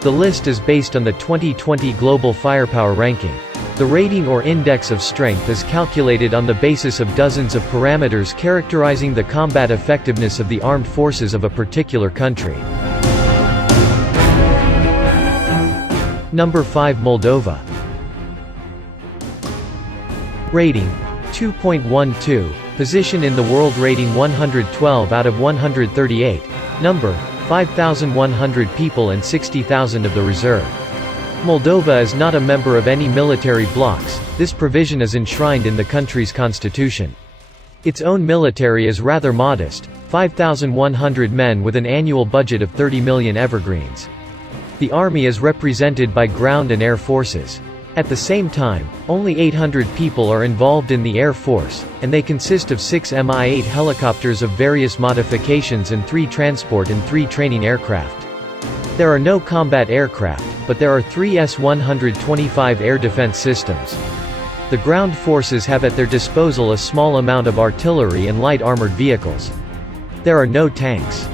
The list is based on the 2020 Global Firepower Ranking. The rating or index of strength is calculated on the basis of dozens of parameters characterizing the combat effectiveness of the armed forces of a particular country. Number 5 Moldova. Rating 2.12, position in the world rating 112 out of 138, number 5,100 people and 60,000 of the reserve. Moldova is not a member of any military blocs. This provision is enshrined in the country's constitution. Its own military is rather modest, 5,100 men with an annual budget of 30 million evergreens. The army is represented by ground and air forces. At the same time, only 800 people are involved in the Air Force, and they consist of 6 Mi-8 helicopters of various modifications and 3 transport and 3 training aircraft. There are no combat aircraft, but there are 3 S-125 air defense systems. The ground forces have at their disposal a small amount of artillery and light armored vehicles. There are no tanks.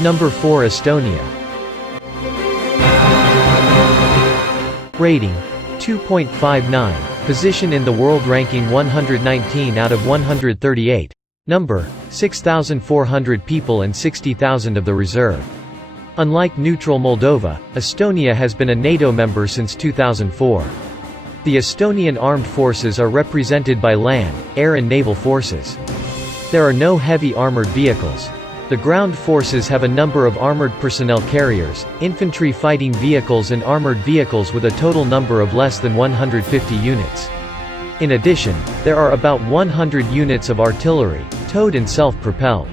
Number 4 Estonia. Rating 2.59, position in the world ranking 119 out of 138, number 6,400 people and 60,000 of the reserve. Unlike neutral Moldova, Estonia has been a NATO member since 2004. The Estonian armed forces are represented by land, air and naval forces. There are no heavy armored vehicles. The ground forces have a number of armored personnel carriers, infantry fighting vehicles and armored vehicles with a total number of less than 150 units. In addition, there are about 100 units of artillery, towed and self-propelled.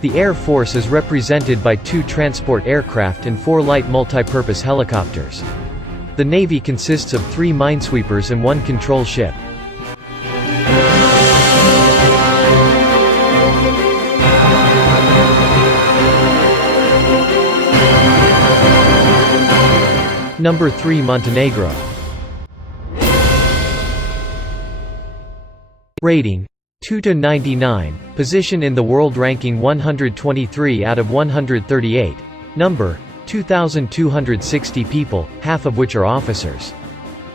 The Air Force is represented by 2 transport aircraft and 4 light multipurpose helicopters. The Navy consists of 3 minesweepers and 1 control ship. Number 3 Montenegro. Rating 2-99, position in the world ranking 123 out of 138, number 2,260 people, half of which are officers.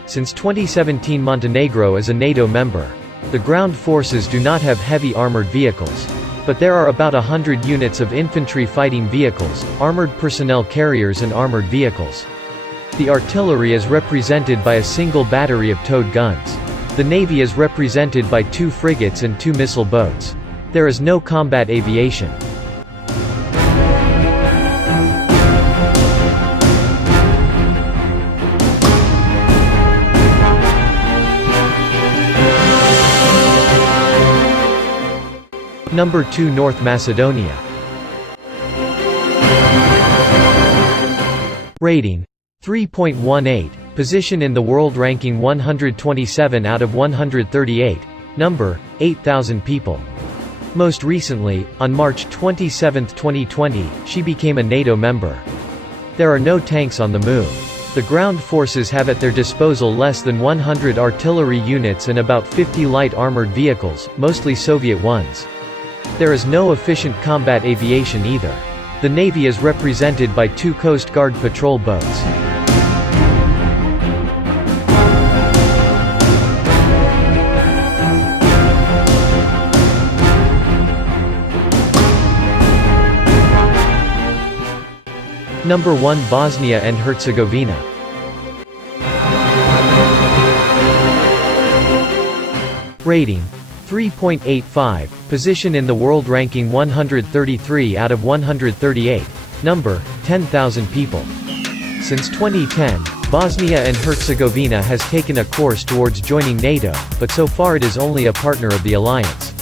Since 2017 Montenegro is a NATO member. The ground forces do not have heavy armored vehicles. But there are about 100 units of infantry fighting vehicles, armored personnel carriers and armored vehicles. The artillery is represented by a single battery of towed guns. The Navy is represented by 2 frigates and 2 missile boats. There is no combat aviation. Number 2 North Macedonia. Rating 3.18, position in the world ranking 127 out of 138, number 8,000 people. Most recently, on March 27, 2020, she became a NATO member. There are no tanks on the move. The ground forces have at their disposal less than 100 artillery units and about 50 light armored vehicles, mostly Soviet ones. There is no efficient combat aviation either. The Navy is represented by 2 Coast Guard patrol boats. Number 1 Bosnia and Herzegovina. Rating 3.85, position in the world ranking 133 out of 138, number 10,000 people. Since 2010, Bosnia and Herzegovina has taken a course towards joining NATO, but so far it is only a partner of the alliance.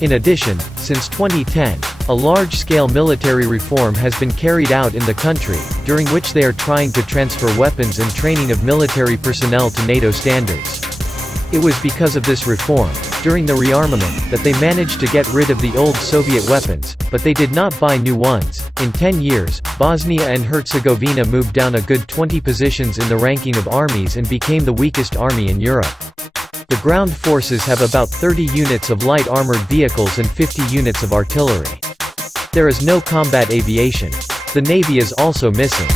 In addition, since 2010, a large-scale military reform has been carried out in the country, during which they are trying to transfer weapons and training of military personnel to NATO standards. It was because of this reform, during the rearmament, that they managed to get rid of the old Soviet weapons, but they did not buy new ones. In 10 years, Bosnia and Herzegovina moved down a good 20 positions in the ranking of armies and became the weakest army in Europe. The ground forces have about 30 units of light armored vehicles and 50 units of artillery. There is no combat aviation. The Navy is also missing.